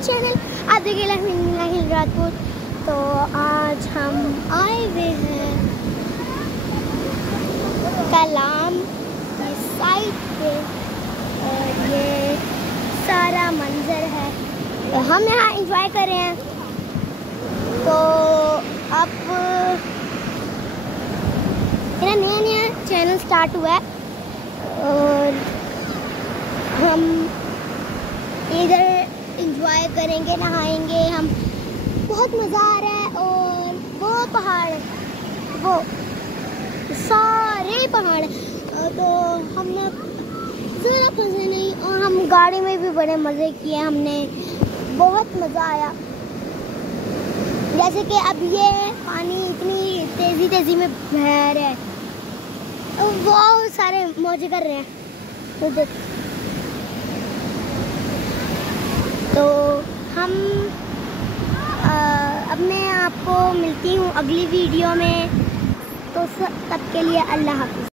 Channel Adil Rajput. तो आज हम आए हुए हैं कलाम की साइड पे और ये सारा मंजर है, तो हम यहाँ एंजॉय कर रहे हैं। तो अब मेरा नया चैनल स्टार्ट हुआ है और हम इधर एंजॉय करेंगे, नहाएंगे हम, बहुत मज़ा आ रहा है। और वो पहाड़, वो सारे पहाड़, तो हमने ज़रा मज़े नहीं, और हम गाड़ी में भी बड़े मज़े किए, हमने बहुत मज़ा आया। जैसे कि अब ये पानी इतनी तेज़ी में बह रहा है, वो सारे मौज कर रहे हैं। तो हम अब मैं आपको मिलती हूँ अगली वीडियो में, तो तब के लिए अल्लाह हाफ़िज़।